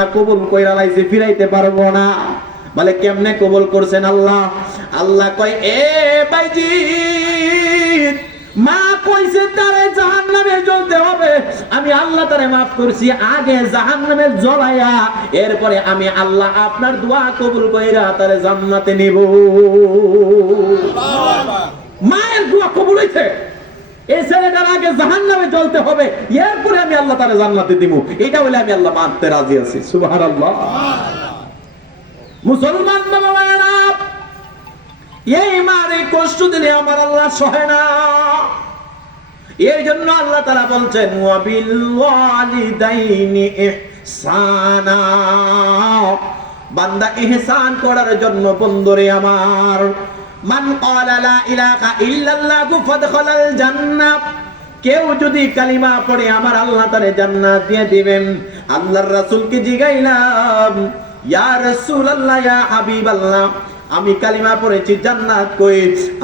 আল্লাহ কবুল কইরা লাইছে, ফিরাইতে পারবো না। বলে কেমনে কবুল করছেন আল্লাহ? আল্লাহ কয়, এ ভাইজি, মা কইছে তারে জাহান্নামে জ্বলতে হবে, আমি আল্লাহ তারে মাফ করছি, আগে জাহান্নামে জ্বলায়া এরপরে আমি আল্লাহ আপনার দোয়া কবুল কইরা তারে জান্নাতে নিব। মায়ের দোয়া কবুল হইছে, এই ছেলেটার আগে জাহান্নামে জ্বলতে হবে, এরপরে আমি আল্লাহ তারে জান্নাতে দিব। এটা বলে আমি আল্লাহ মানতে রাজি আছি। সুবহানাল্লাহ। মুসলমান বাবারা, এই মারে কষ্ট দিলে আমার আল্লাহ সহে না। এই জন্য আল্লাহ তাআলা বলছেন, ওয়া বিল ওয়ালিদাইনি ইহসানা, বান্দা ইহসান করার জন্য বন্ধুরে আমার, মান ক্বালা লা ইলাহা ইল্লাল্লাহু ফাদখালাল জান্নাহ, কেউ যদি কালিমা পড়ে আমার আল্লাহ তারে জান্নাত দিয়ে দিবেন। আল্লাহর রাসূলকে জিগাইলাম, ইয়া রাসূলুল্লাহ, ইয়া হাবিবাল্লাহ, আমি কালিমা পড়েছি, জান্নাত কই?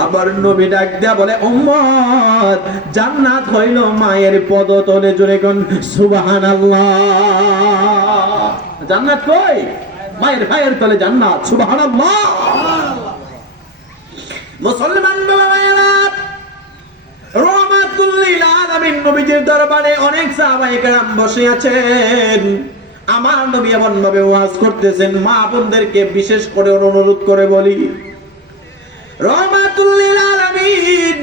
আবার নবী ডাক দেয়া বলে, উম্মত, জান্নাত হইল মায়ের পদতলে। জোরে কোন সুবহানাল্লাহ। জান্নাত কই? মায়ের পায়ের তলে জান্নাত। সুবহানাল্লাহ। মুসলমান বাবারা, রাহমাতুল লিল আলামিন নবীজির দরবারে অনেক সাহাবায়ে কেরাম বসে আছেন। আমার নবী এমন ভাবে ওয়াজ করতেছেন, মা বোনদেরকে বিশেষ করে অনুরোধ করে বলি, রাহমাতুল লিল আলামিন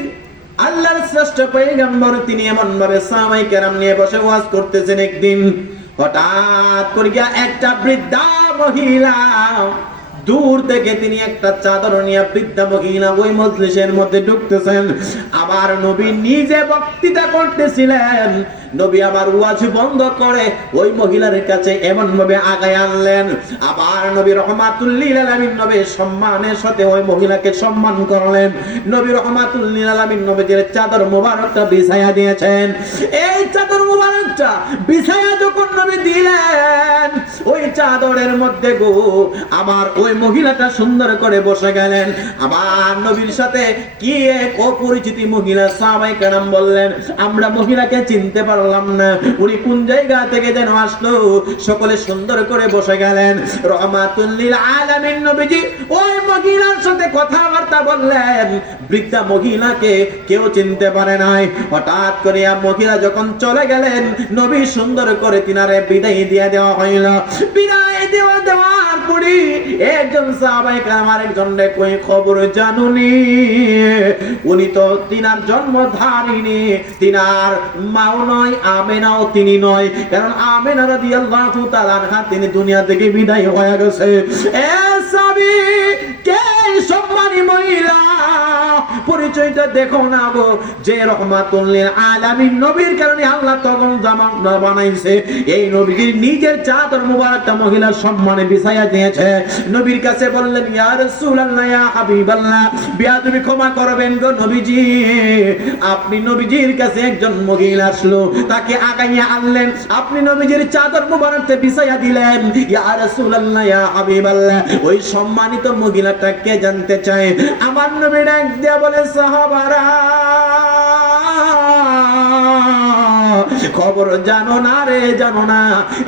আল্লাহর শ্রেষ্ঠ পয়গম্বর, তিনি এমন ভাবে সাহাবায়ে কেরাম নিয়ে বসে ওয়াজ করতেছেন। একদিন হঠাৎ করে একটা বৃদ্ধা মহিলা দূর থেকে তিনি একটা চাদর নিয়ে বৃদ্ধা মহিলা ওই মজলিসের মধ্যে ঢুকতেছেন। আবার নবী নিজে বক্তৃতা করতেছিলেন, নবী আবার ওয়াজ বন্ধ করে ওই মহিলার কাছে এমন ভাবে আগায় আনলেন। আবার নবী রাহমাতুল লিল আলামিন নবী সম্মানের সাথে ওই মহিলাকে সম্মান করলেন। নবী রাহমাতুল লিল আলামিন নবীর চাদর মোবারকটা বিছায়া দিয়েছেন। এই চাদর মোবারকটা বিছায়া যখন নবী দিলেন, ওই চাদরের মধ্যে গো আবার ওই মহিলাটা সুন্দর করে বসে গেলেন। আবার নবীর সাথে কি এক অপরিচিতি মহিলা, সাহাবায়ে কেরাম বললেন, আমরা মহিলাকে চিনতে পারলাম না, উনি কোন জায়গা থেকে যেন আসলো। সকলে সুন্দর করে বসে গেলেন। রাহমাতুল লিল আলামিন নবীজি ওই মহিলার সাথে কথাবার্তা বললেন। বৃদ্ধা মহিলাকে কেউ চিনতে পারে নাই। হঠাৎ করে মহিলা যখন চলে গেলেন, নবী সুন্দর করে তিনারে বিদায় দিয়ে দেওয়া হইল। বিদায় দেওয়ার পরে একজন সাহাবায়ে কেরাম আরেকজনকে কই, খবর জানুনি, উনি তো তিনার জন্মধারিণী, তিনার মাও নয়, আমেনাও তিনি নয়, কারণ আমেনা রাদিয়াল্লাহু তাআলা আনহা তিনি দুনিয়া থেকে বিদায় হয়ে গেছে। এ সাহাবী, কে সম্মানী মহিলা, পরিচয়টা দেখো না গো, যে রাহমাতুল লিল আলামিন নবীর কারণে আল্লাহ তখন জামানা বানাইছে। এই নবীর নিজের চাদর মুবারকটা মহিলা সম্মানে বিছায়া দিয়েছে। নবীর কাছে বললেন, ইয়া রাসূলুল্লাহ, ইয়া হাবিবাল্লাহ, বিয়াদবি ক্ষমা করবেন গো নবীজি। আপনি নবীজির কাছে একজন মহিলা আসলো, তাকে আগাইয়া আনলেন, আপনি নবীজির চাদর মুবারকটা বিছায়া দিলেন। ইয়া রাসূলুল্লাহ, ইয়া হাবিবাল্লাহ, ওই সম্মানিত মহিলাটা কে জানতে চায়? আমার নবী ডাক দিয়া বলে, সাহাবারা, খবর জানো না রে, জানো না,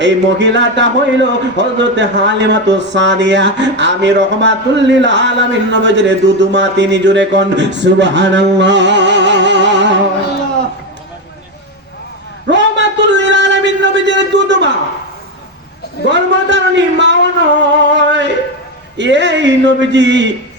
এই মহিলাটা হইল হযরতে হালিমাতুস সাদিয়া। আমি রাহমাতুল লিল আলামিন নবীর দুধমা, তিনি জুড়ে কোন সুবহানাল্লাহ। রাহমাতুল লিল আলামিন নবীর দুধমা, গর্ভধারণী মাও নয়। এই নবীজি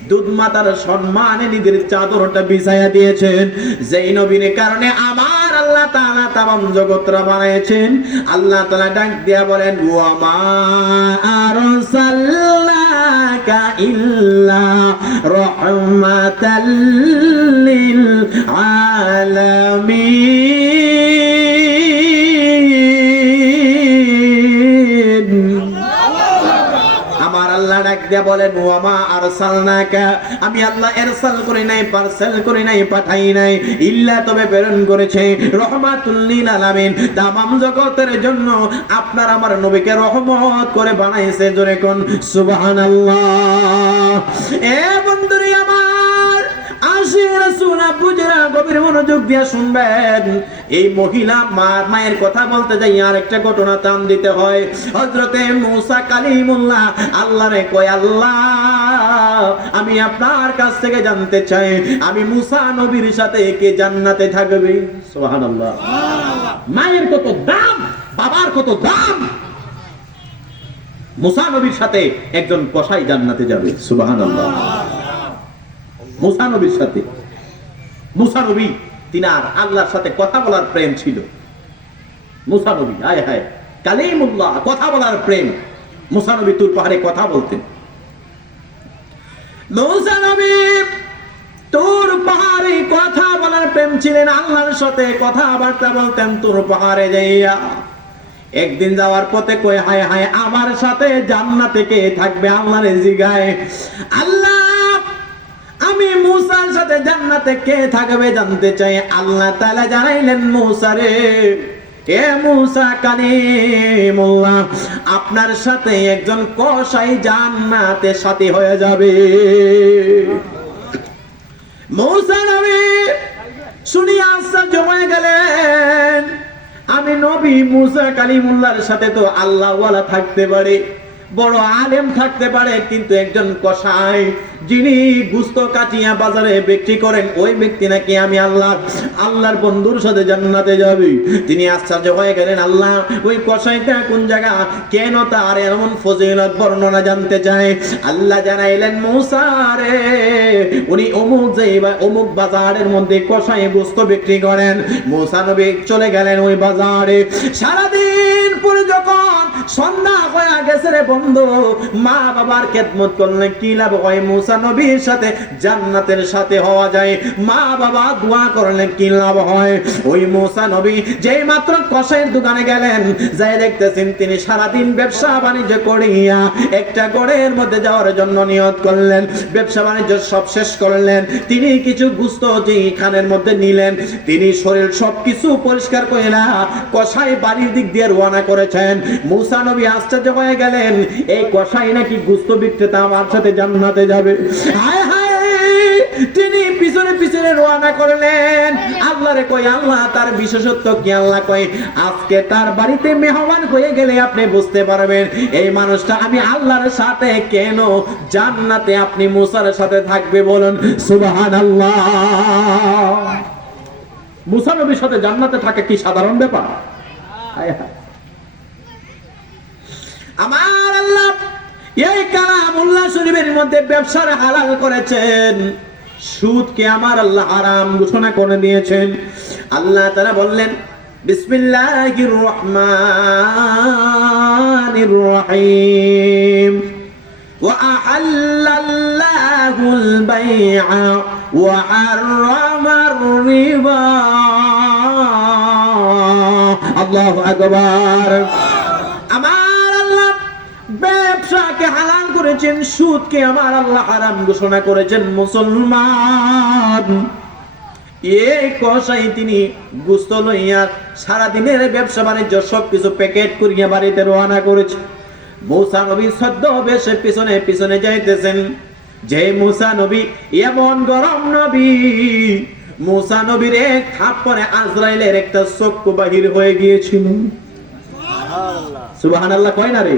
দুধ মাতার সম্মানে নিজের চাদরটা বিছায়া দিয়েছেন। যেই নবীর কারণে আমার আল্লাহ তাআলা তামাম জগৎটা বানাইছেন। আল্লাহ তাআলা ডাক দিয়া বলেন, ওয়া মা আরসালনাকা ইল্লা রাহমাতাল লিল আলামিন। আমার আল্লাহ ডাক দিয়া বলেন, ওয়া মা আরসালনাকা, আমি আল্লাহ ইরসাল করি নাই, পার্সেল করি নাই, পাঠাই নাই, ইল্লা তবে প্রেরণ করেছে রাহমাতুল লিল আলামিন, তামাম জগতের জন্য আপনার আমার নবীকে রহমত করে বানাইছে। জোরে কোন সুবহানাল্লাহ। এ বন্ধুরে আমার, আজ গভীর মনোযোগ দিয়ে শুনবেন। এই মহিলা মায়ের কথা বলতে যাই আর একটা ঘটনা টান দিতে হয়। হযরতে মূসা কালিমুল্লাহ আল্লাহরে কয়, আল্লাহ আমি আপনার কাছ থেকে জানতে চাই, আমি মূসা নবীর সাথে কে জান্নাতে থাকবে? সুবহানাল্লাহ। মায়ের কত দাম, বাবার কত দাম। মূসা নবীর সাথে একজন কসাই জান্নাতে যাবে। সুবহানাল্লাহ। মূসা নবীর সাথে, মূসা নবী তিনার আল্লাহর সাথে কথা বলার প্রেম ছিল। মূসা নবী হায় হায় কালিমুল্লাহ, কথা বলার প্রেম। মূসা নবী তুর পাহাড়ে কথা বলতেন। মূসা নবী তুর পাহাড়ে কথা বলার প্রেম ছিলেন, আল্লাহর সাথে কথাবার্তা বলতেন তুর পাহাড়ে যাইয়া। একদিন যাওয়ার পথে কই হায় হায় আমার সাথে জান্নাতে কে থাকবে? আল্লাহরে জিগায়, আল্লাহ আমি মূসার সাথে জান্নাতে কে থাকবে জানতে চাই। আল্লাহ তাআলা জানাইলেন মূসা রে, এ মূসা কালিমুল্লাহ আপনার সাথে একজন কসাই জান্নাতে সাথী হয়ে যাবে। মূসা নবী শুনিয়া আশ্চর্য হয়ে গেলেন। আমি নবী মূসা কালিমুল্লাহর সাথে তো আল্লাহ ওয়ালা থাকতে পারে, বড় আলেম থাকতে পারে, কিন্তু একজন কসাই যিনি গোশত কাটিয়া বাজারে বিক্রি করেন ওই ব্যক্তি নাকি আমি আল্লাহর বন্ধুর সাথে জান্নাতে যাবে। তিনি আশ্চর্য হয়ে গেলেন, আল্লাহ ওই কসাইটা কোন জায়গা, কেন তার এমন ফজিলত বর্ণনা জানতে চায়। আল্লাহ জানাইলেন মূসা রে, উনি অমুক বাজারের মধ্যে কসাই গোশত বিক্রি করেন। মূসা নবী চলে গেলেন ওই বাজারে। সারাদিন পরে যখন সন্ধ্যা হয়ে গেছে রে বন্ধু, মা বাবার খেদমত করলে কি লাভ হয়? মূসা নবীর সাথে জান্নাতের সাথে হওয়া যায়। মা বাবা দোয়া করলে কি লাভ হয়? ওই মূসা নবী যেই মাত্র কসাইয়ের দোকানে গেলেন, যাই দেখতেছেন তিনি সারাদিন ব্যবসা বাণিজ্য করিয়া একটা গড়ের মধ্যে যাওয়ার জন্য নিয়ত করলেন। ব্যবসা বাণিজ্য সব শেষ করলেন। তিনি কিছু গোশত যেই খানের মধ্যে নিলেন, তিনি শরীর সবকিছু পরিষ্কার করে না কসাই বাড়ির দিক দিয়ে রওনা করেছেন। মূসা নবী আশ্চর্য হয়ে গেলেন, এই কসাই নাকি গোশত বিক্রেতা আমার সাথে জান্নাতে যাবে। হায় হায়, তিনি পিছনে পিছনে রওনা করলেন। আল্লাহরে কই, আল্লাহ তার বিশেষত্ব কি? আল্লাহ কই, আজকে তার বাড়িতে মেহমান হয়ে গেলে আপনি বুঝতে পারবেন এই মানুষটা আমি আল্লাহর সাথে কেন জান্নাতে আপনি মূসার সাথে থাকবে। বলুন সুবহানাল্লাহ। মূসা নবীর সাথে জান্নাতে থাকা কি সাধারণ ব্যাপার? হায় হায়, আমার আল্লাহ এই কালামুল্লাহ শরীফের মধ্যে ব্যবসার হালাল করেছেন, সুদকে আমার আল্লাহ হারাম ঘোষণা করে দিয়েছেন। আল্লাহ তাআলা বললেন বিসমিল্লাহির রহমানির রহিম ওয়া আহাল্লাল্লাহুল বাই'a ওয়া হারামার রিবা। আল্লাহু আকবার। আমার আল্লাহ ব্যবসাকে হালাল করেছেন, সুদকে আমার আল্লাহ হারাম ঘোষণা করেছেন। মুসলমান এই কসাই তিনি গোশত লইয়া সারাদিনের ব্যবসা বাণিজ্য সবকিছু প্যাকেট করিয়া বাড়িতে রওনা করেছে। মূসা নবী সদ্য বেশে পিছনে পিছনে যাইতেছেন। যে মূসা নবী এমন গরম নবী, মূসা নবীর এক থাপ্পড়ে আজরাইলের একটা চক্ষু বাহির হয়ে গিয়েছিল। সুবহানাল্লাহ কয় না রে?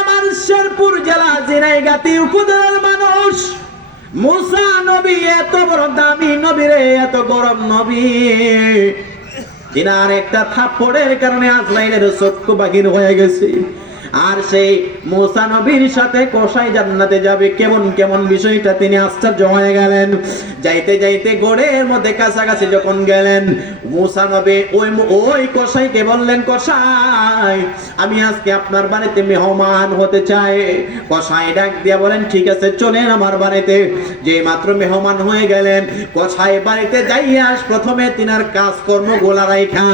আমার শেরপুর জেলা জিনাইগাতি উপজেলার মানুষ, মূসা নবী এত বড় দামি নবী রে, এত গরম নবী, তিনার একটা থাপ্পড়ের কারণে আজরাইলের চক্ষু বাহির হয়ে গেছে। আর সেই মূসা নবীর সাথে কসাই জান্নাতে যাবে, কেমন কেমন বিষয়টা তিনি আশ্চর্য হয়ে গেলেন। যাইতে যাইতে গড়ের মধ্যে কাছাকাছি যখন গেলেন, মূসা নবী ওই কসাইকে বললেন, কসাই আমি আজকে আপনার বাড়িতে মেহমান হতে চাই। কসাই ডাক দিয়া বলেন, ঠিক আছে চলেন আমার বাড়িতে। যে মাত্র মেহমান হয়ে গেলেন, কসাই বাড়িতে যাইয়া প্রথমে তিনার কাজকর্ম গোলা রাইখা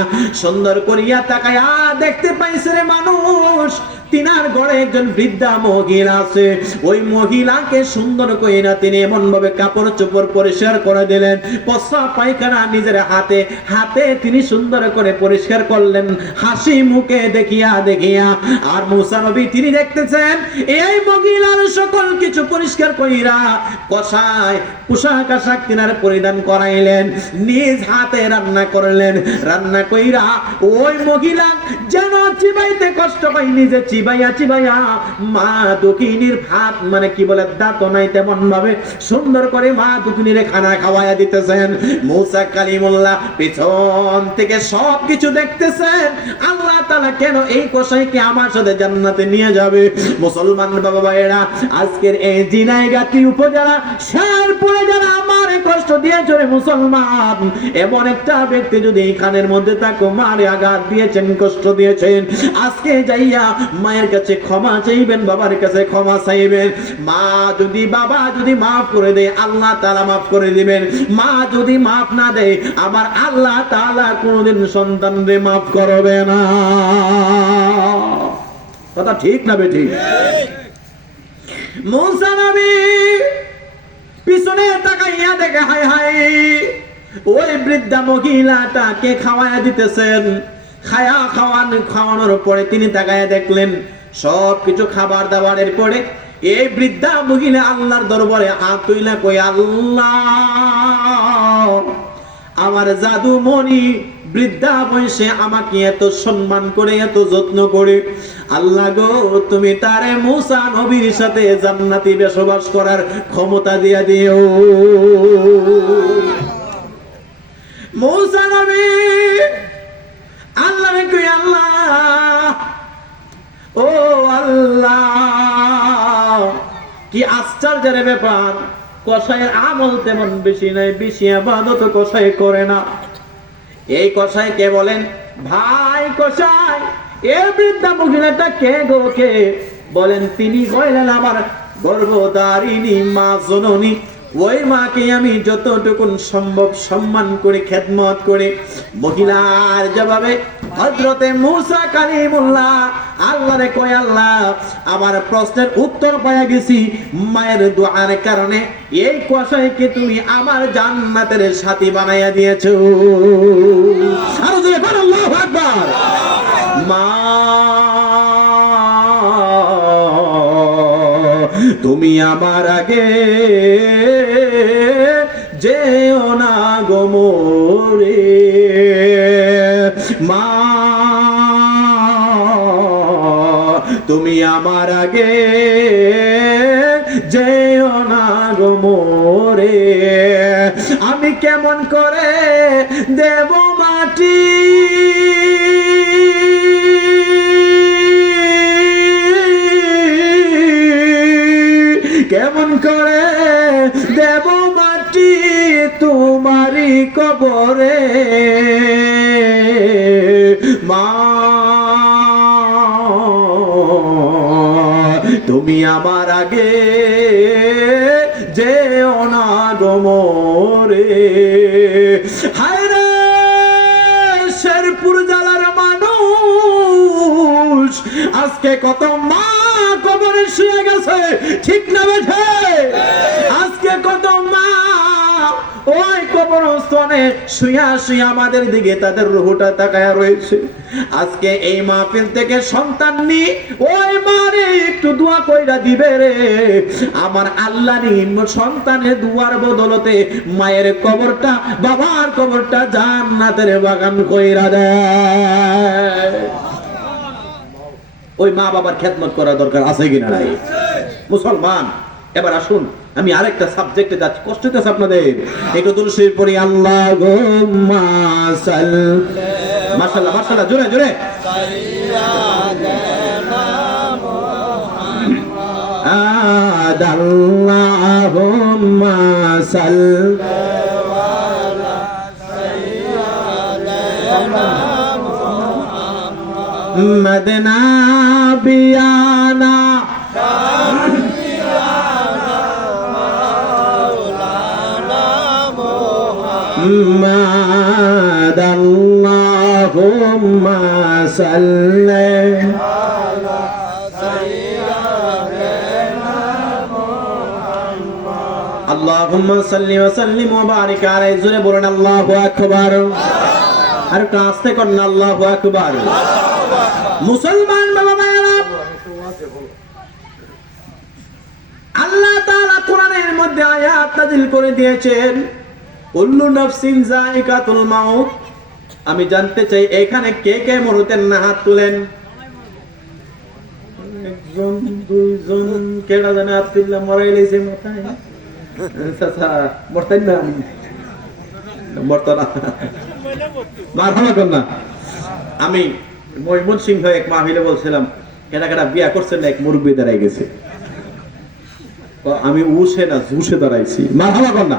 সুন্দর করিয়া তাকায়া দেখতে পাইছে রে মানুষ, তিনার ঘরে একজন বৃদ্ধা মহিলা আছে। ওই মহিলাকে সুন্দর কইরা তিনি এমন ভাবে কাপড় চোপড় পরিষ্কার করে দিলেন, প্রস্রাব পায়খানা নিজের হাতে হাতে তিনি সুন্দর করে পরিষ্কার করলেন, হাসি মুখে দেখিয়া দেখিয়া। আর মুসা নবী তিনি দেখতেছেন এই মহিলার সকল কিছু পরিষ্কার কইরা কষায় পোশাক আশাক তিনার পরিধান করাইলেন, নিজ হাতে রান্না করলেন। রান্না কইরা ওই মহিলা যেন চিবাইতে কষ্ট পাই, নিজে চিবাইয়া চিবাইয়া মা দুখিনীর ভাত মানে কি বলে দাঁত নাই তেমন ভাবে সুন্দর করে মা দুখিনীরে খানা খাওয়াইয়া দিতেছেন। মুসা কালিমুল্লাহ পিছন থেকে সব কিছু দেখতেছেন। আল্লাহ তাআলা কেন এই কসাইকে আমার সাথে জান্নাতে নিয়ে যাবে? মুসলমান বাবা ভাইয়েরা, আজকের এই ঝিনাইগাতি উপজেলা শেরপুরে যারা আমার কষ্ট দিয়েছে রে মুসলমান, এমন একটা ব্যক্তি যদি এখানের মধ্যে তাকে মারে আঘাত দিয়েছেন, কষ্ট দিয়েছেন, আজকে যাইয়া মায়ের কাছে ক্ষমা চাইবেন, বাবার কাছে ক্ষমা চাইবেন। মা যদি বাবা যদি মাফ করে দেয়, আল্লাহ তাআলা মাফ করে দিবেন। মা যদি মাফ না দেয়, আমার আল্লাহ তাআলা কোনদিন সন্তানদের মাফ করবে না। কথা ঠিক না বেঠিক? মুসা নবী পিছনে তাকাইয়া দেখে হায় হায় ওই বৃদ্ধা মহিলাটাকে খাওয়াইয়া দিতেছেন। খাওয়ানোর পরে তিনি তাকাইয়া দেখলেন সব কিছু খাবার দাবারের পরে এই বৃদ্ধা মহিলা আল্লাহর দরবারে হাত তুইলা কই, আল্লাহ আমার জাদুমণি বৃদ্ধা বয়সে আমাকে এত সম্মান করে এত যত্ন করে, আল্লাহ গো তুমি তারে মুসা নবীর সাথে জান্নাতে বসবাস করার ক্ষমতা দিয়া দিও। মুসা নবী আল্লাহকে কই, আল্লাহ ও আল্লাহ কি আশ্চর্যের ব্যাপার, কসাইয়ের আমল তেমন বেশি নাই, বেশি ইবাদত কসাই করে না। এই কসাইকে বলেন, ভাই কসাই এই বৃদ্ধা মহিলাটা কে গো কে? বলেন তিনি কইলেন আমার গর্ভধারিণী মা জননী। ওই মাকে আমি যতটুকুন সম্ভব সম্মান করে খেদমত করে। মহিলার জবাবে হযরতে মুসা কালিমুল্লাহ আল্লাহরে কয়, আল্লাহ আমার প্রশ্নের উত্তর পাইয়া গেছি, মায়ের দোয়ার কারণে এই কসাইকে তুমি আমার জান্নাতের সাথী বানাইয়া দিয়েছো। আর জোরে বল আল্লাহু আকবার। মা তুমি আমার আগে যেও না গো মোরে, মা তুমি আমার আগে যেও না গো মোরে, আমি কেমন করে দেব মাটি, কেমন করে দেব মাটি তোমারই কবরে, মা তুমি আমার আগে যেও না গো মোরে। হায় রে শেরপুর জেলার মানুষ, আজকে কত মা কবরে শুয়ে গেছে, ঠিক না বেঠে? আজকে কত মা ওই কবরস্থানে শুয়া শুয়া আমাদের দিকে তাদের রুহটা তাকায়া রয়েছে। আজকে এই মাহফিল থেকে সন্তান নি ওই মারে একটু দোয়া কইরা দিবে রে, আমার আল্লাহ নি সন্তানের দুয়ার বদলতে মায়ের কবরটা বাবার কবরটা জান্নাতের বাগান কইরা দেয়। ওই মা বাবার খেদমত করা দরকার আছে কিনা নাই? মুসলমান এবার আসুন আমি আরেকটা সাবজেক্টে যাচ্ছি, কষ্ট হচ্ছে আপনাদের, একটু দরুদ শরীফ পড়ি। আল্লাহুম্মা সাল্লি মাশাআল্লাহ মাশাআল্লাহ জোরে জোরে আল্লাহুম্মা সাল্লি মদনা বিয়ানা محمد اللهم صل على আল্লাহুম্মা সাল্লি ওয়া সাল্লিম ওয়া বারিক আলাইহি, জোরে বলুন আল্লাহু আকবার। আর একটু আস্তে করেন আল্লাহু আকবার। মুসলমান বাবা ভাইরা, আল্লাহ তাআলা কোরআনের মধ্যে আয়াত নাযিল করে দিয়েছেন, কুল্লু নাফসিন যায়িকাতুল মাউত। আমি জানতে চাই এখানে কে কে মরতেন না, হাত তুলেন। একজন, দুইজন, কেডা জানে হাত তুললাম মরাই লাইছে মাথায়। আচ্ছা মরতেন না, মরতো না, মারহামা কর না। আমি ময়মনসিংহ এক মাহফিলে বলছিলাম, কেডা কেডা বিয়া করছেন না, এক মুরব্বি দাঁড়াই গেছে। আমি উসে না জুসে দাঁড়াইছি, মারহামা কর না।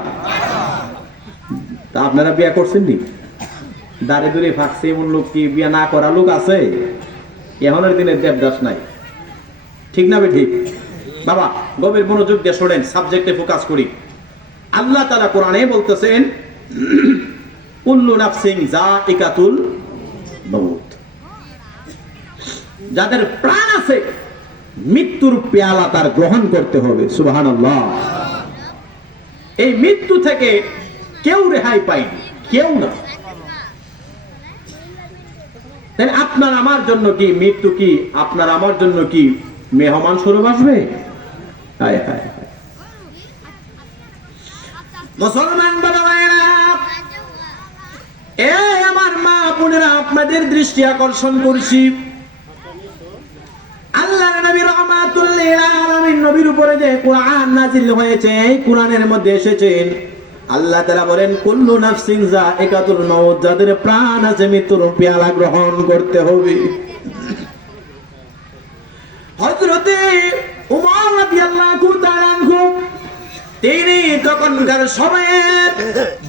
তা আপনারা বিয়া করছেন নি? দাঁড়ে দূরে ফাঁকছে এমন লোক কি বিয়া না করা লোক আছে? এখনের দিনে দেবদাস নাই, ঠিক না বে ঠিক? বাবা গভীর মনোযোগ দিয়ে শোনেন, সাবজেক্টে ফোকাস করি। আল্লাহ তাআলা কোরআনে বলতেছেন, কুল্লু নাফসিন যায়িকাতুল মাউত। যাদের প্রাণ আছে মৃত্যুর পেয়ালা তার গ্রহণ করতে হবে। সুবহানাল্লাহ। এই মৃত্যু থেকে কেউ রেহাই পায়নি, কেউ না। তাহলে আপনার আমার জন্য কি মৃত্যু, কি আপনার আমার জন্য কি মেহমান স্বরূপ আসবে? হায় হায় হায়। মুসলমান বাবা ভাইরা, এই আমার মা বোনেরা, আপনাদের দৃষ্টি আকর্ষণ করছি, আল্লাহর নবী রাহমাতুল লিল আলামিন নবীর উপরে যে কোরআন নাযিল হয়েছে, এই কোরআনের মধ্যে এসেছেন আল্লাহ তাআলা বলেন, কুল্লু নাফসিন যায়িকাতুল মাউত। যাদের প্রাণ আছে মৃত্যুর পেয়ালা গ্রহণ করতে হবে। হযরতে উমর রাদিয়াল্লাহু তাআলা আনহু, তিনি তখনকার সময়ে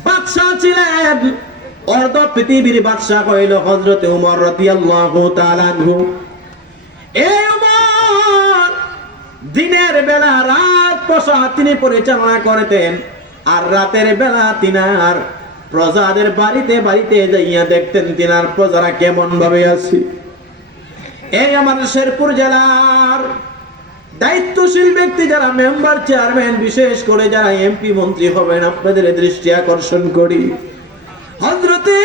বাদশা ছিলেন, অর্ধ পৃথিবীর বাদশা হইল হযরতে উমর রাদিয়াল্লাহু তাআলা আনহু। এই উমর দিনের বেলা রাত প্রসাদ তিনি পরিচালনা করতেন, আর রাতের বেলা তিনার প্রজাদের বাড়িতে বাড়িতে যাইয়া দেখতেন তিনার প্রজারা কেমন ভাবে আছে। এই আমার শেরপুর জেলার দায়িত্বশীল ব্যক্তি যারা মেম্বার, চেয়ারম্যান, বিশেষ করে যারা এমপি মন্ত্রী হবেন, আপনাদের দৃষ্টি আকর্ষণ করি, হযরতে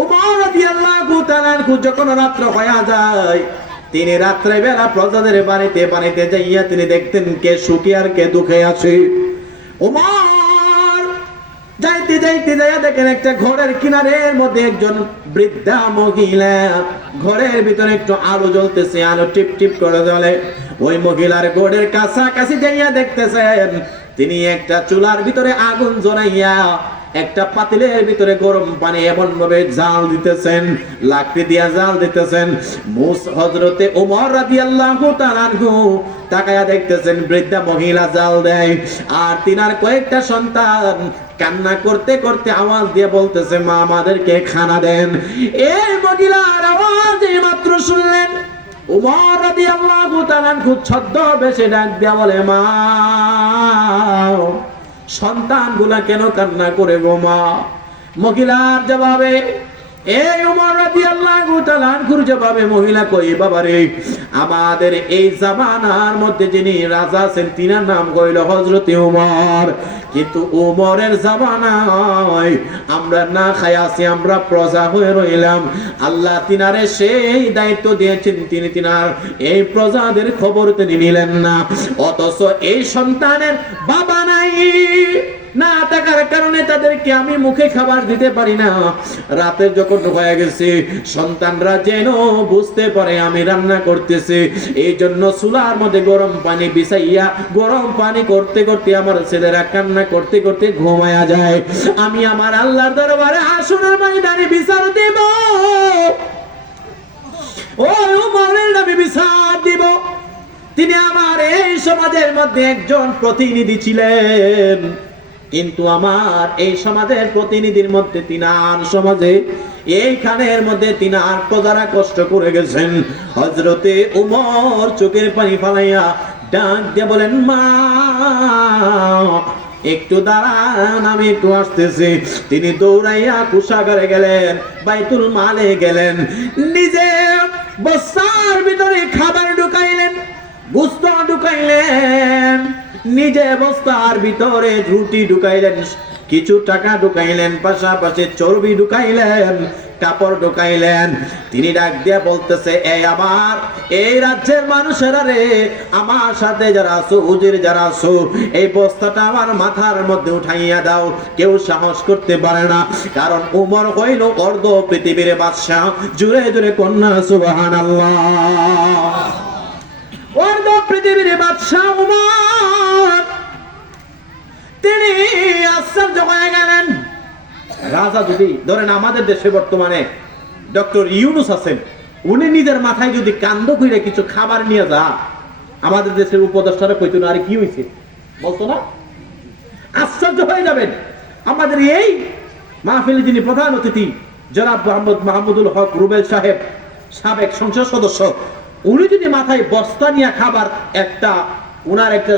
উমর রাদিয়াল্লাহু তাআলা যখন রাত্র হয়ে যায়, তিনি রাত্রে বেলা প্রজাদের বাড়িতে বাড়িতে যাইয়া তিনি দেখতেন কে সুখী আর কে দুঃখে আছে। উমর যাইতে যাইতে যাইয়া দেখেন একটা ঘরের কিনারের মধ্যে একজন বৃদ্ধা মহিলা, ঘরের ভিতরে একটু আলো জ্বলতেছে, আলো টিপ টিপ করে জ্বলে। ওই মহিলার ঘরের কাছাকাছি যাইয়া দেখতেছেন তিনি একটা চুলার ভিতরে আগুন জ্বলাইয়া একটা পাতিলের ভিতরে গরম পানি এমন ভাবে জাল দিতেছেন, লাকড়ি দিয়া জাল দিতেছেন। হযরতে ওমর রাদিয়াল্লাহু তাআলা আনহু তাকায়া দেখতেছেন বৃদ্ধা মহিলা জাল দেয়, আর তিনার কয়েকটা সন্তান কান্না করতে করতে আওয়াজ দিয়ে বলতেছে, মা আমাদেরকে খানা দেন। এই মহিলার আওয়াজ মাত্র শুনলেন, ওমর রাদিয়াল্লাহু তাআলা আনহু ছদ্মবেশে ডাক দিয়া বলে, মা সন্তানগুলা কেন কান্না করে গো মা? মহিলার জবাবে, এই ওমর রাদিয়াল্লাহু তাআলা আনহুর জবাবে মহিলা কই, বাবারে আমাদের এই জামানার মধ্যে যিনি রাজা আছেন তিনার নাম কইল হযরতে ওমর, কিন্তু ওমরের জামানায় আমরা না খাই আছি, আমরা প্রজা হয়ে রইলাম। আল্লাহ তিনারে সেই দায়িত্ব দিয়েছেন, তিনি তিনার এই প্রজাদের খবর তিনি নিলেন না। অথচ এই সন্তানের বাবা নাই, না থাকার কারণে তাদেরকে আমি মুখে খাবার দিতে পারি না। রাতে যখন হয়ে গেছে সন্তানরা যেন বুঝতে পারে আমি রান্না করতেছি, এই জন্য চুলার মধ্যে গরম পানি বিছাইয়া গরম পানি করতে করতে আমার ছেলেরা কান্না করতে করতে ঘুমায়া যায়। আমি আমার আল্লাহর দরবারে হাসরের ময়দানে বিচার দেব, ওই উমরের নামে বিচার দিব। তিনি আমার এই সমাজের মধ্যে একজন প্রতিনিধি ছিলেন, কিন্তু আমার এই সমাজের প্রতিনিধির মধ্যে তিনার সমাজে এইখানের মধ্যে তিনার প্রজারা কষ্ট করে গেছেন। হযরতে উমর চোখের পানি ফালাইয়া ডাক দিয়ে বলেন, মা একটু দাঁড়ান, আমি একটু আসতেছি। তিনি দৌড়াইয়া কোষাগারে গেলেন, বাইতুল মালে গেলেন, নিজে বস্তার ভিতরে খাবার ঢুকাইলেন, গোশত ঢুকাইলেন, নিজে বস্তার ভিতরে রুটি ঢুকাইলেন, কিছু টাকা ঢুকাইলেন, পাশাপাশি চর্বি ঢুকাইলেন, কাপড় ঢুকাইলেন। তিনি ডাক দিয়া বলতেছে, আমার এই রাজ্যের মানুষেরা রে, আমার সাথে যারা আছো, হুজুর যারা আছো, এই বস্তাটা আমার মাথার মধ্যে উঠাইয়া দাও। কেউ সাহস করতে পারে না, কারণ উমর হইল অর্ধ পৃথিবীর বাদশাহ। জুড়ে জুড়ে কন্যা সুবহানাল্লাহ। অর্ধ পৃথিবীর বাদশাহ উমর, তিনি আশ্চর্য হয়ে গেলেন। রাজা যদি ধরেন আমাদের দেশে বর্তমানে ডক্টর ইউনুস আছেন, উনি নিজের মাথায় যদি কান্দ কইরা কিছু খাবার নিয়ে যা, আমাদের দেশের উপদেষ্টারা কইতো না, আরে কি হইছে বলতো না? আশ্চর্য হয়ে যাবেন। আমাদের এই মাহফিলে যিনি প্রধান অতিথি জনাব মোহাম্মদ মাহমুদুল হক রুবেল সাহেব, সাবেক সংসদ সদস্য, উনি যদি মাথায় বস্তা নিয়ে খাবার একটা উনার একটা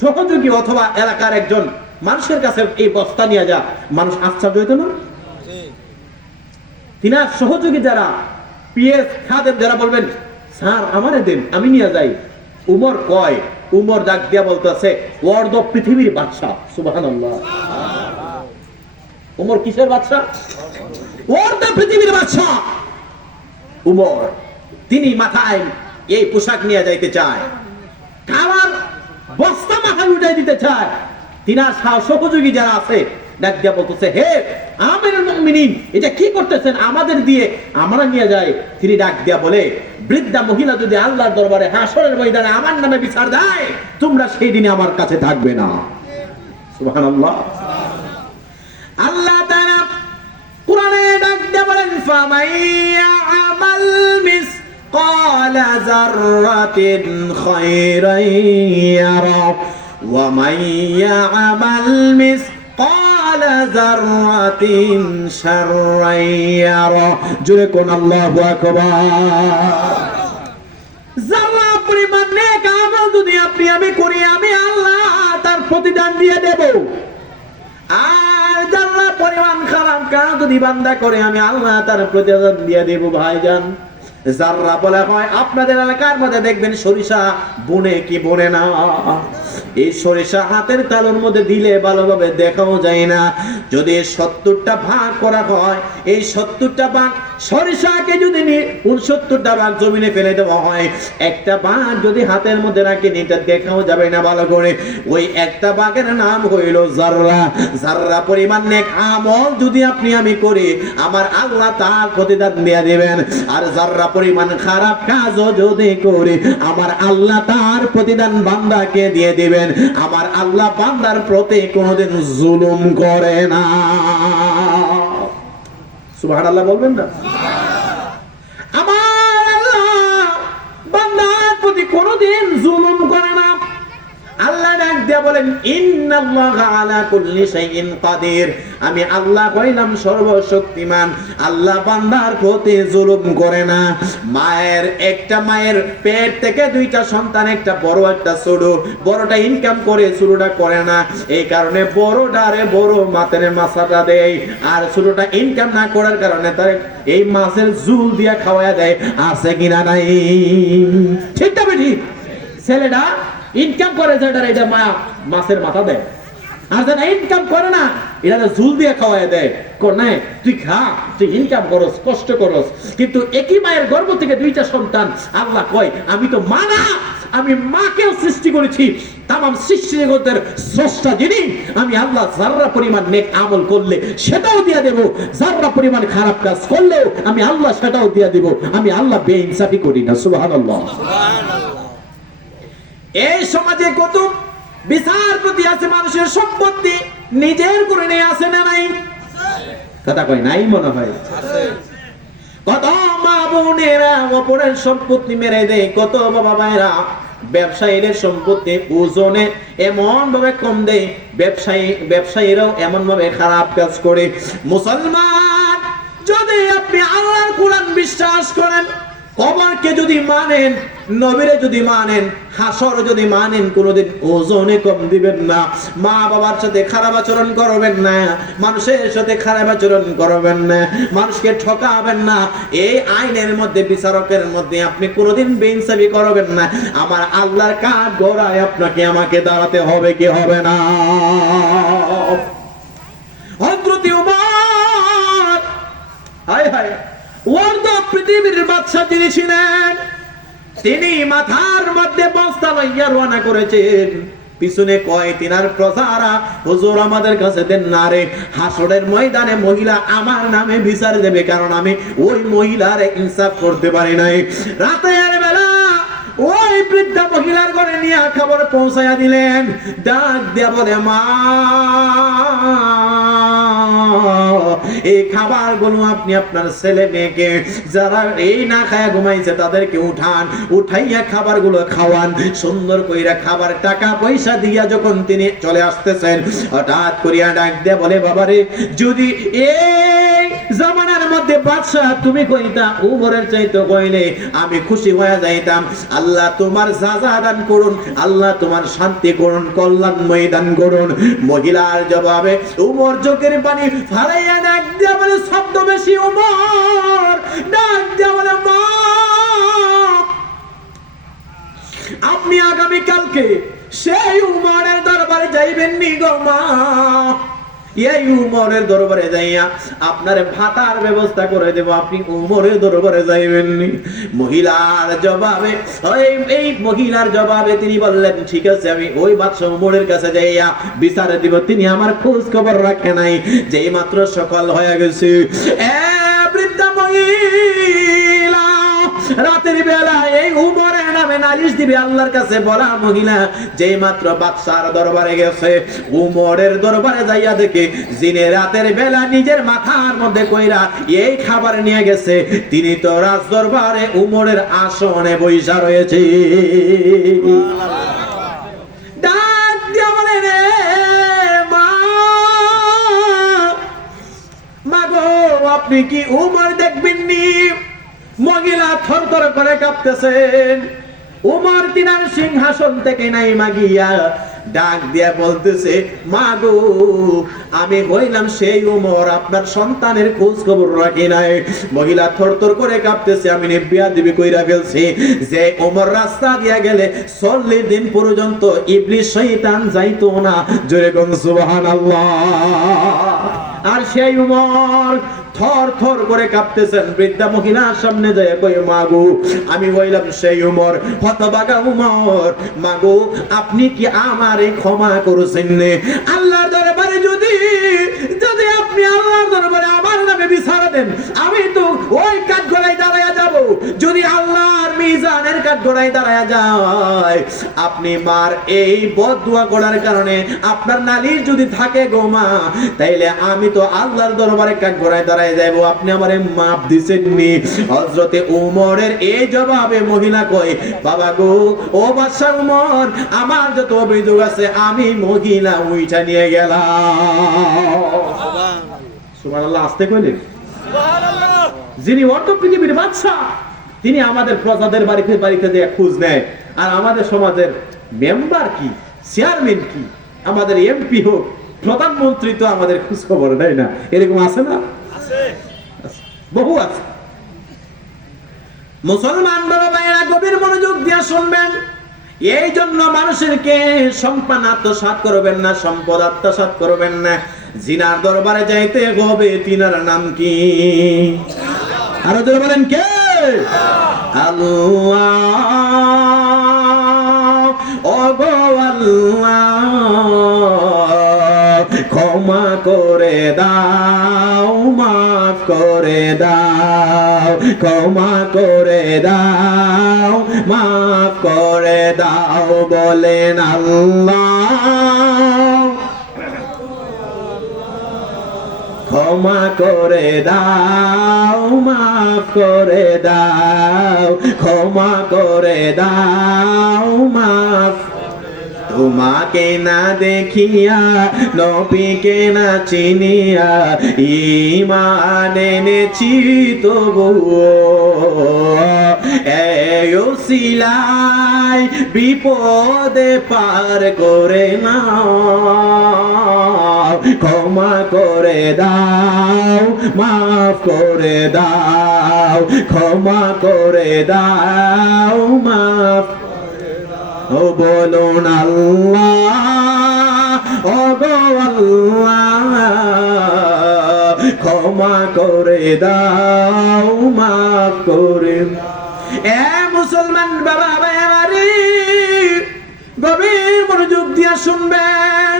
সহযোগী অথবা এলাকার একজন মানুষের কাছে এই বস্তা নিয়ে যা, মানুষ আশ্চর্য হইতো না? তিনার সহযোগী যারা পিএস খাদেম যারা বলবেন, স্যার আমারে দেন, আমি নিয়ে যাই। উমর কয়, উমর ডাক দিয়া বলতেছে, অর্ধ পৃথিবীর বাদশা। সুবহানাল্লাহ। উমর কিসের বাদশা? অর্ধ পৃথিবীর বাদশা উমর। তিনি মাথায় এই পোশাক নিয়ে যাইতে চায়, খাবার বস্তা মাথায় উঠাই দিতে চায়। তিনার সহযোগী যারা আছে ডাক দিয়া বলতেছে, হে আমিরুল মুমিনিন, এটা কি করতেছেন? আমাদের দিয়ে আমরা নিয়ে যাই। তিনি ডাক দিয়া বলে, বৃদ্ধা মহিলা যদি আল্লাহর দরবারে হাসরের ময়দানে আমার নামে বিচার দেয়, তোমরা সেই দিনে আমার কাছে থাকবে না। সুবহানাল্লাহ। আল্লাহ তাআলা কুরআনে ডাক দিয়া বলেন, ফামাইয়া আমাল মিসকালা যাররাতিন খায়রান ইয়ারা ওয়া মাইয়া আমাল মিসকালা যাররাতিন শাররান ইয়ারা। জোরে কোন আল্লাহু আকবার। যারা পরিমাণ নেক আমল যদি আপনি আমি করি, আমি আল্লাহ তার প্রতিদান দিয়ে দেব। আর যারা পরিমাণ খারাপ কাজ যদি বান্দা করে, আমি আল্লাহ তার প্রতিদান দিয়ে দেব। ভাইজান, যারা বলা হয় আপনাদের এলাকার মধ্যে দেখবেন সরিষা বনে কি বনে না, এই সরিষা হাতের তালুর মধ্যে দিলে ভালোভাবে দেখাও যায় না। যদি 70টা ভাগ করা হয়, এই 70টা ভাগ সরিষাকে যদি 69টা ভাগ জমিনে ফেলে দেওয়া হয়, একটা ভাগ যদি হাতের মধ্যে রাখি, এটা দেখাও যাবে না ভালো করে। ওই একটা ভাগের নাম হইল যাররা। যাররা পরিমাণ নেক আমল যদি আপনি আমি করি, আমার আল্লাহ তার প্রতিদান দিয়ে দিবেন। আর যাররা পরিমাণ খারাপ কাজও যদি করি, আমার আল্লাহ তার প্রতিদান বান্দাকে দিয়ে দিবেন। আমার আল্লাহ বান্দার প্রতি কোনোদিন জুলুম করে না। সুবহানাল্লাহ বলবেন না? আমার আল্লাহ বান্দার প্রতি কোনোদিন জুলুম করে না। আল্লাহ ডাক দিয়া বলেন, ইন্নাল্লাহা আলা কুল্লি শাইইন কাদির। আমি আল্লাহ কইলাম সর্বশক্তিমান। আল্লাহ বান্দার প্রতি জুলুম করে না। একটা মায়ের পেট থেকে 2টা সন্তান, একটা বড় একটা ছোট। বড়টা ইনকাম করে, ছোটটা করে না। এই কারণে বড়টারে বড় মাছের মাছাটা দেয়, আর ছোটটা ইনকাম না করার কারণে তার এই মাছের ঝুল দিয়া খাওয়া দেয়। আছে কিনা নাই? ঠিক না বেটি? ছেলেটা ইনকাম করে, যেটার এটা মা মাছের মাথা দেয়, আর যারা ইনকাম করে না, এটা ঝুল দিয়ে খাওয়াই দেয়। নাই তুই খা, তুই ইনকাম করস, কষ্ট করস। কিন্তু একই মায়ের গর্ভ থেকে 2টা সন্তান। আল্লাহ কয়, আমি তো মা না, আমি মাকেও সৃষ্টি করেছি। তামাম সৃষ্টি জগতের স্রষ্টা যিনি, আমি আল্লাহ যারা পরিমাণ নেক আমল করলে সেটাও দিয়ে দেব, যারা পরিমাণ খারাপ কাজ করলেও আমি আল্লাহ সেটাও দিয়ে দেব। আমি আল্লাহ বেইনসাফি করি না। সুবহানাল্লাহ। এই সমাজে কত বিচারপতি আছে, মানুষের সম্পত্তি নিজের করে নিয়ে আসে না নাই? কথা কয় নাই মনে হয়। কত মা বোনেরা অপরের সম্পত্তি মেরে দেয়, কত বাবা ভাইরা ব্যবসায়ীদের সম্পত্তি ওজনে এমন ভাবে কম দেয়, ব্যবসায়ীরাও এমন ভাবে খারাপ কাজ করে। মুসলমান, যদি আপনি আল্লাহর কোরআন বিশ্বাস করেন, কবর আল্লাহকে যদি মানেন, নবীরে যদি মানেন, হাসর যদি মানেন, কোনোদিন ওজনে কম দিবেন না, মা বাবার সাথে খারাপ আচরণ করবেন না, মানুষের সাথে খারাপ আচরণ করবেন না, মানুষকে ঠকাবেন না, এই আইনের মধ্যে, বিচারকের মধ্যে আপনি কোনোদিন বেইনসাফি করবেন না। আমার আল্লাহর কাঠ গড়ায় আপনাকে আমাকে দাঁড়াতে হবে কি হবে না? হযরত ওমর, হায় হায়, ওয়ার্দ পৃথিবীর বাদশা যিনি ছিলেন, তিনি মাথার মধ্যে বস্তা লইয়া রওনা করেছেন। পিছনে কয় তিনার প্রজারা, হুজুর আমাদের কাছে দেন না রে, হাসরের ময়দানে মহিলা আমার নামে বিচার দেবে, কারণ আমি ওই মহিলারে ইনসাফ করতে পারি নাই। রাতের বেলা ওই বৃদ্ধা মহিলার ঘরে নিয়ে খবর পৌঁছাইয়া দিলেন। ডাক দিয়া বলে, মা, এই খাবারগুলো আপনি আপনার ছেলে মেয়েকে, যারা এই না খায়া ঘুমাইছে, তাদেরকে উঠান, উঠাইয়া খাবারগুলো খাওয়ান। সুন্দর কইরা খাবার টাকা পয়সা দিয়া যখন তিনি চলে আসতেছেন, হঠাৎ করিয়া ডাক দিয়া বলে, বাবারে, যদি এই জামানার মধ্যে বাদশা তুমি কইতা উমরের চাইতে কইলে আমি খুশি হয়ে যাইতাম। আল্লাহ তোমার যাজা দান করুন, আল্লাহ তোমার শান্তি করুন, কল্যাণময় দান করুন। মহিলার জবাবে উমর চোখের পানি ফালাইয়া ডাক দিয়া বলে, শব্দ বেশি উমর, ডাক দিয়া বলে, মা, আপনি আগামী কালকে সেই উমরের দরবারে যাইবেন নি গো মা? এই উমরের দরবারে যাইয়া আপনার ভাতার ব্যবস্থা করে দেব, আপনি উমরের দরবারে যাইবেন নি? মহিলার জবাবে, এই মহিলার জবাবে তিনি বললেন, ঠিক আছে, আমি ওই বাদশা উমরের কাছে যাইয়া বিচার দিব। তিনি আমার খোঁজ খবর রাখে নাই, যেই মাত্র সকাল হয়ে গেছে, বৃদ্ধা মহিলা রাতের বেলা এই উমরের নামে নালিশ দিবে আল্লাহর কাছে। বলা মহিলা যেই মাত্র বাদশার দরবারে গেছে, উমরের দরবারে যাইয়া দেখে যিনি রাতের বেলা নিজের মাথার মধ্যে কইরা এই খাবার নিয়ে গেছে, তিনি তো রাজ দরবারে উমরের আসনে বইসা রয়েছে। ডাক দিয়া বলে, রে মা, মাগো, আপনি কি উমর দেখবেন নি? মহিলা থরথর করে কাঁপতেছেন। উমর তিনার সিংহাসন থেকে নাই মাগিয়া ডাক দিয়া বলতেছে, মা গো, আমি হইলাম সেই উমর, আপনার সন্তানের খোঁজ খবর রাখি নাই। মহিলা থরথর করে কাঁপতেছে, আমি বেয়াদবি কইরা ফেলছি, যে উমর রাস্তা দিয়া গেলে 40 দিন পর্যন্ত ইবলিস শয়তান যাইতো না। জোরে কোন সুবহানাল্লাহ। আর সেই উমর থর থর করে কাঁপতেছেন। বৃদ্ধা মহিলার সামনে যায় কই, মাগো, আমি হইলাম সেই উমর, হতভাগা উমর। মাগো, আপনি কি আমারে ক্ষমা করেছেন? আল্লাহর দরবারে যদি আপনি আল্লাহর দরবারে আমার নামে বিচার দেন, আমি তো ওই কাঠগড়ায় দাঁড়ায়া যাব। যদি আল্লাহর মিজানের কাঠগড়ায় দাঁড়ায়া যায়, আপনি মার এই বদদুয়া করার কারণে আপনার নালিশ যদি থাকে গো মা, তাইলে আমি তো আল্লাহর দরবারে কাঠগড়ায় দাঁড়ায় যাইব, আপনি আমারে মাফ দিছেননি। হযরতে উমরের এই জবাবে মহিলা কই, বাবা গো, ও বাদশা উমর, আমার যত অভিযোগ আছে আমি মহিলা উইঠা নিয়ে গেলাম। সুবহানাল্লাহ। আস্তে কইলেন সুবহানাল্লাহ। যিনি অর্ধ পৃথিবীর বাদশা, তিনি আমাদের প্রজাদের বাড়িতে বাড়িতে যে খোঁজ নেয়। আর আমাদের সমাজের মেম্বার কি, চেয়ারম্যান কি, আমাদের এমপি হোক, প্রধানমন্ত্রী তো আমাদের খোঁজ খবর নেয় না। এরকম আছে না? আছে, বহু আছে। মুসলমান বড় ভাইয়েরা গভীর মনোযোগ দিয়ে শুনবেন। এই জন্য মানুষেরকে সম্পদ আত্মসাৎ করবেন না, সম্পদ আত্মসাৎ করবেন না। জিনার দরবারে যাইতে হবে, তিনার নাম কি? আরো জোরে বলেন, কে? আল্লাহ। ওগো আল্লাহ, ক্ষমা করে দাও, মাফ করে দাও, ক্ষমা করে দাও, মাফ করে দাও, বলেন আল্লাহ। ক্ষমা করে দাও, মাফ করে দাও, ক্ষমা করে দাও, মাফ। তোমাকে না দেখিয়া, নবীকে না চিনিয়া, ঈমান এনেছি তবুও উসিলাই বিপদে পার করে না, ক্ষমা করে দাও, মাফ করে দাও, ক্ষমা করে দাও, মাফ ও বলুন আল্লাহ, ও গো আল্লাহ, ক্ষমা করে দাও, মাফ করে। এ মুসলমান বাবা ভাইয়ারে, গভীর মনোযোগ দিয়ে শুনবেন।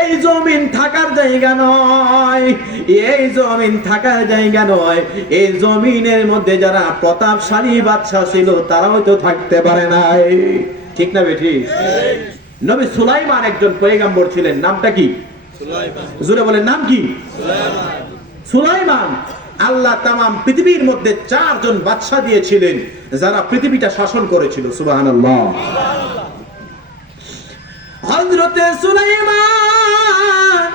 এই জমিন থাকার জায়গা নয়, এই জমিন থাকার জায়গা নয়। এই জমিনের মধ্যে যারা প্রতাপশালী বাদশা ছিল তারাও তো থাকতে পারে নাই, ঠিক না বেঠি? নবী সুলাইমান একজন পয়গম্বর ছিলেন। নামটা কি? জোরে বলেন, নাম কি? সুলাইমান। আল্লাহ তামাম পৃথিবীর মধ্যে 4 জন বাদশা দিয়েছিলেন যারা পৃথিবীটা শাসন করেছিল। সুবহানাল্লাহ। হযরতে সুলাইমান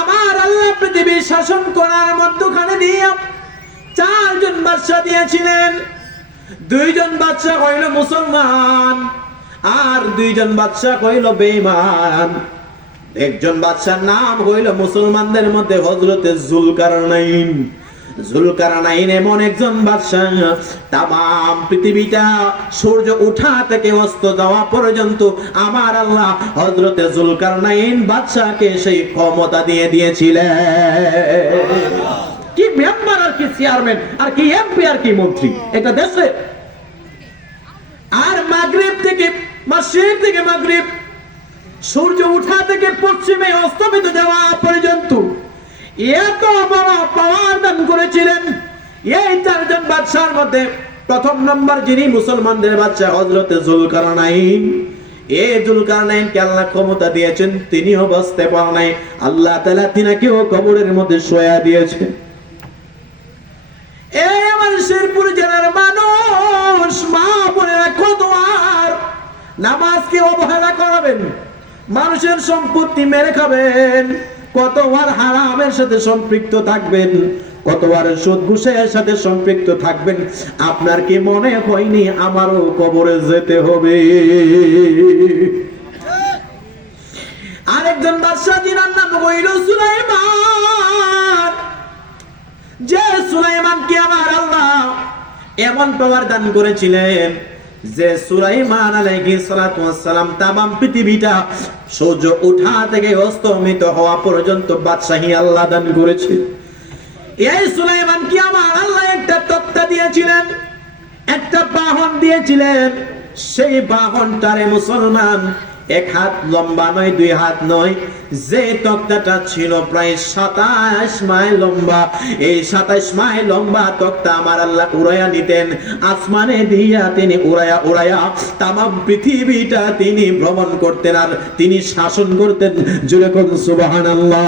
আমার আল্লাহ পৃথিবী শাসন করার মধ্যখানে দিয়ে 4 জন বাদশা দিয়েছিলেন। 2 জন বাদশা হইল মুসলমান, আর 2 জন বাদশা হইল বেঈমান। একজন বাদশার নাম হইল মুসলমানদের মধ্যে হযরতে যুলকারনাইন। যুলকারনাইন এমন একজন বাদশা, তামাম পৃথিবীটা সূর্য ওঠা থেকে অস্ত যাওয়া পর্যন্ত আমার আল্লাহ হযরতে যুলকারনাইন বাদশাকে সেই ক্ষমতা দিয়ে দিয়েছিলেন। কি মেম্বার আর কি চেয়ারম্যান আর কি এমপি আর কি মন্ত্রী এটা দেশে। আর মাগরিব থেকে মাশরিক থেকে মাগরিব, সূর্য ওঠা থেকে পশ্চিমে অস্তমিত যাওয়া পর্যন্ত এত বড় পাওয়ার দান করেছিলেন। এই 4 জন বাদশার মধ্যে প্রথম নম্বর যিনি মুসলমানদের বাদশা হযরতে যুলকারনাইন। এই যুলকারনাইনকে আল্লাহ ক্ষমতা দিয়েছেন, তিনিও বাঁচতে পারেন নাই। আল্লাহ তাআলা তিনাকেও কবরের মধ্যে শোয়া দিয়েছেন। এই আমার শেরপুর জেলার মানুষ, মা বোনেরা, কত আর নামাজকে অবহেলা করবেন, মানুষের সম্পত্তি মেরে খাবেন, কতবার হারামের সাথে সম্পৃক্ত থাকবেন, কতবার সুদ ঘুষের সাথে সম্পৃক্ত থাকবেন। আপনার কি মনে হয়নি আমারও কবরে যেতে হবে? আরেকজন বাদশা যিনার নাম হইল সুলাইমান। যে সুলাইমানকে আমার আল্লাহ এমন পাওয়ার দান করেছিলেন যে সুলাইমান আলাইহিস সালাতু ওয়াস সালাম তামাম পৃথিবীটা সূর্য ওঠা থেকে অস্তমিত হওয়া পর্যন্ত বাদশাহী আল্লাহ দান করেছে। এই সুলাইমানকে আমার আল্লাহ একটা তক্তা দিয়েছিলেন, একটা বাহন দিয়েছিলেন। সেই বাহনটারে মুসলমান 1 হাত লম্বা নয়, 2 হাত নয়, যে তক্তাটা ছিল প্রায় 27 মাইল লম্বা। এই 27 মাইল লম্বা তক্তা আমার আল্লাহ উড়াইয়া নিতেন আসমানে দিয়া। তিনি উড়াইয়া উড়াইয়া তামাম পৃথিবীটা তিনি ভ্রমণ করতেন আর তিনি শাসন করতেন। জোরে বলুন সুবহানাল্লাহ।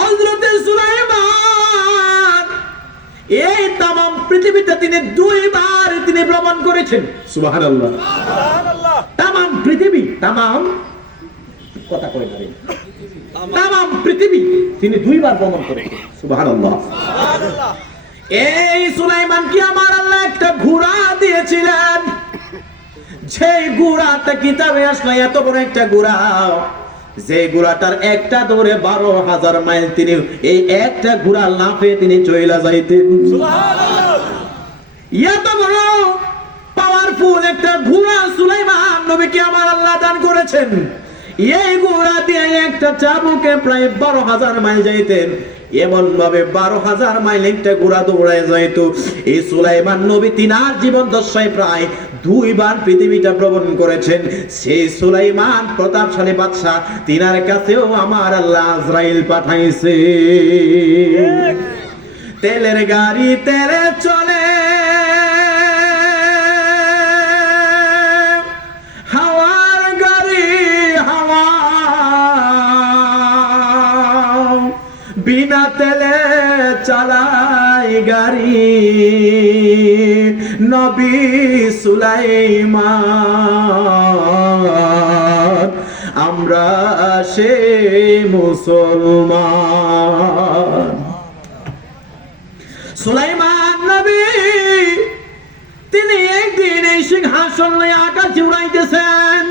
হযরতে সুলাইমান এই তামাম পৃথিবীটা তিনি 2 বার তিনি ভ্রমণ করেছেন। সুবহানাল্লাহ। তামাম পৃথিবী, তামাম কথা কই না রে, তামাম পৃথিবী তিনি 2 বার ভ্রমণ করেছেন। সুবহানাল্লাহ। এই সুলাইমানকে আমার আল্লাহ একটা ঘোড়া দিয়েছিলেন। সেই ঘোড়াটা কিতাবে আসলে এত বড় একটা ঘোড়া, যে ঘোড়াটার একটা দৌড়ে 12,000 মাইল তিনি এই একটা ঘোড়া লাফে তিনি চইলা যাইতেন। এত বড় পাওয়ারফুল একটা ঘোড়া সুলাইমান নবীকে আমার আল্লাহ দান করেছেন। এই ঘোড়া দিয়ে একটা চাবুকে প্রায় 12,000 মাইল যাইতেন। এমন ভাবে 12,000 মাইল একটা ঘোড়া দৌড়ায় যাইতো। এই সুলাইমান নবী তিনার জীবন দশায় প্রায় 2 বার পৃথিবীটা ভ্রমণ করেছেন। সেই সুলাইমান প্রতাপশালী বাদশা, তিনার কাছেও আমার আল্লাহ আজরাইল পাঠাইছে। তেলের গাড়ি তেলে চলে, হাওয়ার গাড়ি হাওয়া, বিনা তেলে চালাই গাড়ি নবী সুলাইমান। আমরা সে মুসলমান। সুলাইমান নবী তিনি একদিন এই সিংহাসন নিয়ে আকাশে উড়াইতেছেন।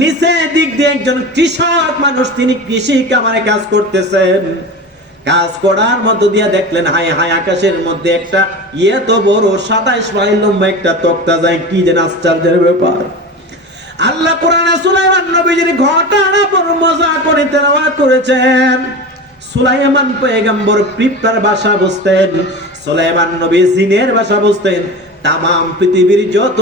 নিচে দিক দিয়ে একজন কৃষক মানুষ, তিনি কৃষি কামারে কাজ করতেছেন। কাজ করার মধ্য দিয়ে দেখলেন হায় হায় আকাশের মধ্যে একটা এত বড় 27 মাইল লম্বা একটা তক্তা যায়, কি যেন আশ্চর্যের ব্যাপার। আল্লাহ কোরআনে সুলাইমান নবীর ঘটনা বড় মজা করে তেলাওয়াত করেছেন। সুলাইমান পয়গম্বর পিঁপড়ার ভাষা বুঝতেন, সুলাইমান নবী জিনের ভাষা বুঝতেন। তামাম পৃথিবীর যত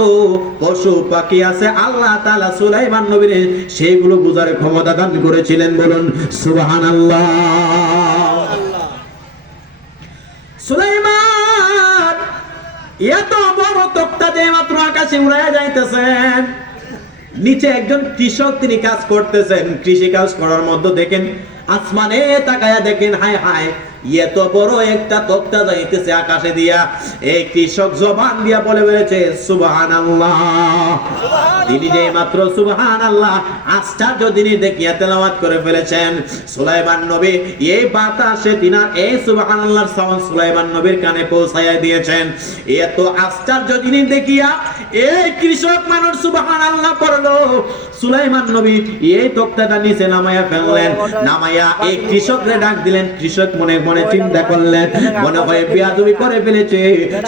পশু পাখি আছে আল্লাহ তাআলা সুলাইমান নবীর সেগুলো বুঝার ক্ষমতা দান করেছিলেন। বলুন সুবহানাল্লাহ। সুলাইমান এত বড় তক্তা যে মাত্র আকাশে উড়াইয়া যাইতেছেন, নিচে একজন কৃষক তিনি কাজ করতেছেন। কৃষি কাজ করার মধ্যে দেখেন আসমানে তাকায়া দেখেন হায় হায় এত বড় একটা তক্তা যাইতেছে আকাশে দিয়া। এই কৃষক জবান দিয়া বলে বেড়েছে সুবহানাল্লাহ। তিনি যে মাত্র সুবহানাল্লাহ আশ্চর্য তিনি দেখিয়া তেলাওয়াত করে ফেলেছেন। সুলাইমান নবী এই বাতাসে তিনি এই সুবহানাল্লাহর সাউন্ড সুলাইমান নবীর কানে পৌঁছায়া দিয়েছেন। এত আশ্চর্য তিনি দেখিয়া এই কৃষক মানুষ সুবহানাল্লাহ পড়লো। সুলাইমান নবী এই তক্তাটা নিচে নামায়া ফেললেন। নামায়া এই কৃষকরে ডাক দিলেন। কৃষক মনে মনে চিন্তা করলেন, মনে হয় বিয়াদবি করে ফেলেছে।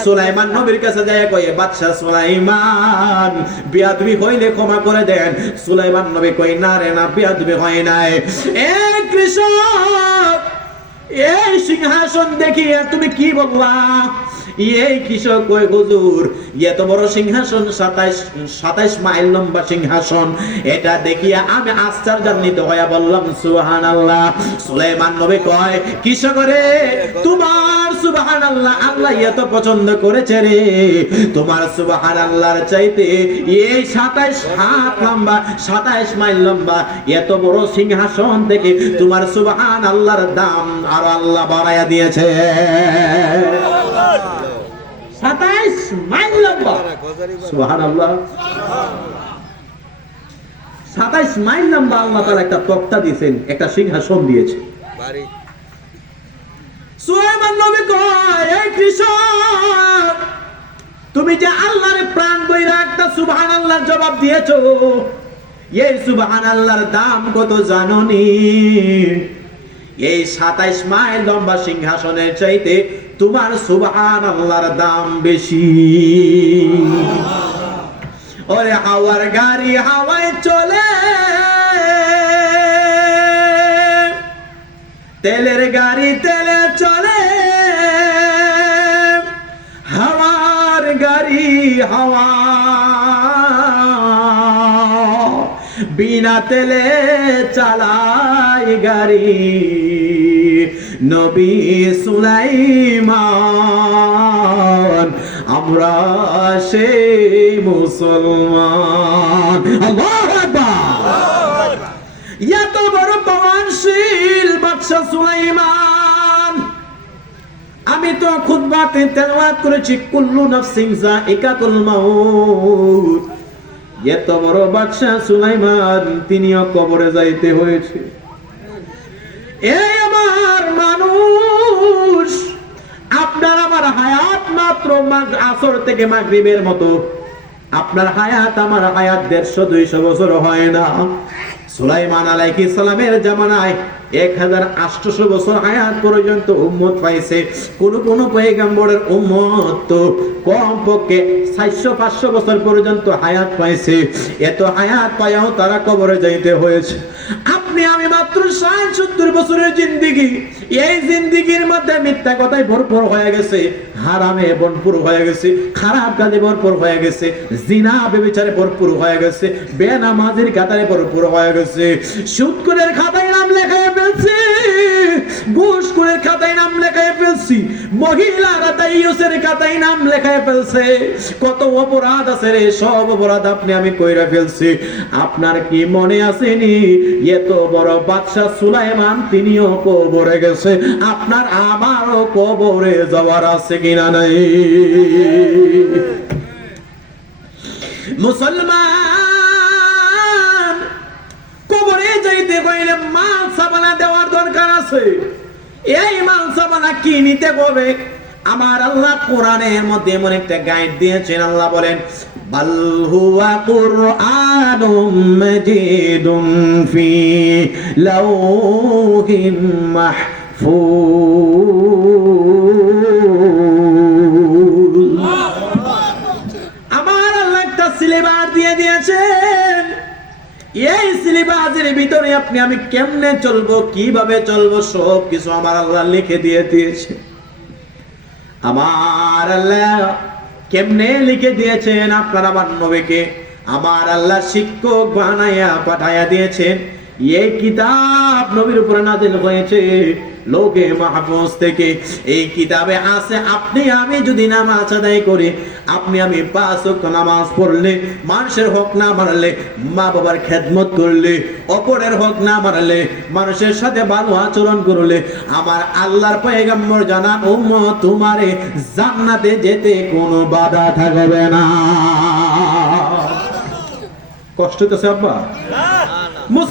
সুলাইমান নবীর কাছে যায় কয় বাদশা সুলাইমান বিয়াদবি হইলে ক্ষমা করে দেন। সুলাইমান নবী কয় না রে না, বিয়াদবি হয় নাই। এই কৃষক এই সিংহাসন দেখিয়া তুমি কি বললা? এই কৃষক কয় হুজুর এত বড় সিংহাসন 27 মাইল লম্বা সিংহাসন, এটা দেখিয়া আমি আশ্চর্যান্বিত হইয়া বললাম সুবহানাল্লাহ। সুলাইমান নবী কয় কৃষক রে তোমার সুবহানাল্লাহ আল্লাহ এত পছন্দ করেছে রে, তোমার সুবহানাল্লাহর চাইতে এই 27 হাত লম্বা 27 মাইল লম্বা এত বড় সিংহাসন দেখে তোমার সুবহানাল্লাহর দাম আর আল্লাহ বাড়ায়া দিয়েছে। 27 মাইল লম্বা, সুবহানাল্লাহ। 27 মাইল লম্বা আল্লাহ তাআলা একটা তক্তা দিয়েছেন, একটা সিংহাসন দিয়েছে। সুলাইমান নবী কয় এই কৃষক তুমি যে আল্লাহর প্রাণ বইরা একটা সুবহানাল্লাহর জবাব দিয়েছো, এই সুবহানাল্লাহর দাম কত জানোনি? এই 27 মাইল লম্বা সিংহাসনের চাইতে তোমার সুবহানাল্লাহর দাম বেশি। ওরে হাওয়ার গাড়ি হাওয়ায় চলে, তেলের গাড়ি তেলে চলে, হাওয়ার গাড়ি হাওয়া বিনা তেলে চালাই গাড়ি। নবী সুলাইমান আমরা সেই মুসলমান। আল্লাহু আকবার। এত বড় পাওয়ারশীল বাদশা সুলাইমান। আমি তো খুতবাতে তেলাওয়াত করেছি কুল্লু নাফসিন যায়িকাতুল মাউত। এত বড় বাদশা সুলাইমান তিনিও কবরে যাইতে হয়েছে। এই আমার মানুষ, আপনার আমার হায়াত মাত্র আসর থেকে মাগরিবের মতো। আপনার হায়াত আমার হায়াত 150-200 বছর হয় না। সুলাইমান আলাইহিস সালামের জামানায় 1800 বছর হায়াত পর্যন্ত উম্মত পাইছে। কোন কোন পয়গম্বরের উম্মত তো কমপক্ষে 400-500 বছর পর্যন্ত হায়াত পাইছে। এত হায়াত পায়াও তারা কবরে যাইতে হয়েছে। আপনি আমি মাত্র 60-70 বছরের জিন্দেগি, এই জিন্দেগির মধ্যে মিথ্যা কথায় ভরপুর হয়ে গেছে, হারামে ভরপুর হয়ে গেছে, খারাপ কাজে ভরপুর হয়ে গেছে, জিনা ব্যভিচারে ভরপুর হয়ে গেছে, বেনামাজির কাতারে ভরপুর হয়ে গেছে, সুদখোরের খাতায় নাম লেখায় ফেলছি, ঘুষখোরের খাতায় নাম লেখায় ফেলছি, মহিলারা দাইয়ুসের খাতায় নাম লেখায় ফেলছে। কত অপরাধ আছে রে, সব অপরাধ আপনি আমি কইরা ফেলছি। আপনার কি মনে আসেনি এত বড় বাদশা সুলাইমান তিনিও কবরে গেছে, আপনার আমারও কবরে যাওয়ার আছে কিনা নাই? মুসলমান কবরে যাইতে হইলে মাল সাবানা দেওয়ার দরকার আছে। এই মাল সামানা কি নিতে হবে? আমার আল্লাহ কোরআনের মধ্যে এমন একটা গাইড দিয়েছেন। আল্লাহ বলেন, বাল হুয়া কুরআনুম মাজিদুম ফি লাউহিম মাহফুজ। আমার আল্লাহ একটা সিলেবাস দিয়ে দিয়েছেন। এই সিলেবাসের ভিতরে আপনি আমি কেমনে চলবো, কিভাবে চলবো, সব কিছু আমার আল্লাহ লিখে দিয়ে দিয়েছে। আমার আল্লাহ কেমনে লিখে দিয়েছেন? আপনার আমার নবীকে আমার আল্লাহ শিক্ষক বানাইয়া পাঠাইয়া দিয়েছেন। এই কিতাব নবীর উপরে নাযিল হয়েছে লোকে মাহফুজ থেকে। এই কিতাবে আছে আপনি আমি যদি নামাজ আদায় করি, আপনি আমি 5 ওয়াক্ত নামাজ পড়লে, মানুষের হক না মারলে, মা বাবার খেদমত করলে, অপরের হক না মারলে, মানুষের সাথে ভালো আচরণ করলে, আমার আল্লাহর পয়গম্বর জানান উম্মত তোমারে জান্নাতে যেতে কোনো বাধা থাকবে না। কষ্ট তো আব্বা?